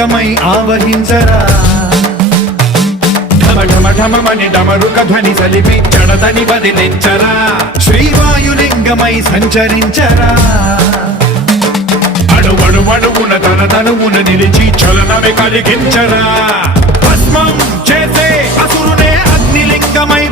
లింగమై ఆవహించరా ఢమ ఢమమని డమరుక ధ్వని సలిపి జడతని బదిలించరా శ్రీవాయులింగమై సంచరించరా అణువణువున తన తనువున నిలిచి చలనమే కలిగించరా భస్మం చేసే అసురునే అగ్నిలింగమై